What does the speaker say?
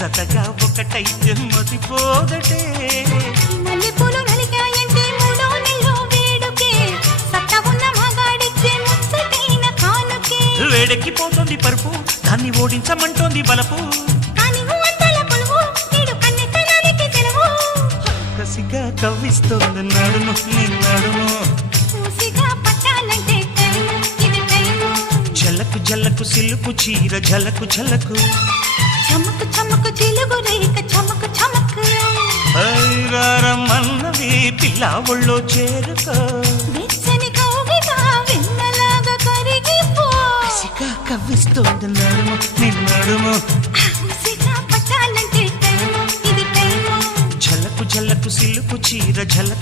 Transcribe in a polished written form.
జతగా ఒకటైతే మతిపోదటే మల్లెపూలు నలిగాయంటే మూడో నెలలో వేడుకే సత్తా ఉన్న మగాడిచ్చే ముచ్చటైన కానుకే వేడెక్కిపోతుంది పరుపు దాన్ని ఓడించమంటోంది బలపు కాని అంతల పులువు నేడు కన్నెతనానికి సెలవు కసిగా కవ్విస్తోంది నడుము నీ నడుము మూసిగా పట్టాలంటే టైము ఇది టైము జలకు జలకు సిలుపు చీర జలకు జలకు చమకు చమకు చిలుగు రేఖ చమకు చమకు ఐరారమన్నది పిల్ల ఒళ్ళో చేరుకో వెచ్చని కౌగిట వెన్నలాగా కరిగిపో కసిగా కవ్విస్తోంది నడుము నీ నడుము మూసిగా పట్టాలంటే టైము ఇది టైము జలకు జలకు సిలుపు చీర జలకు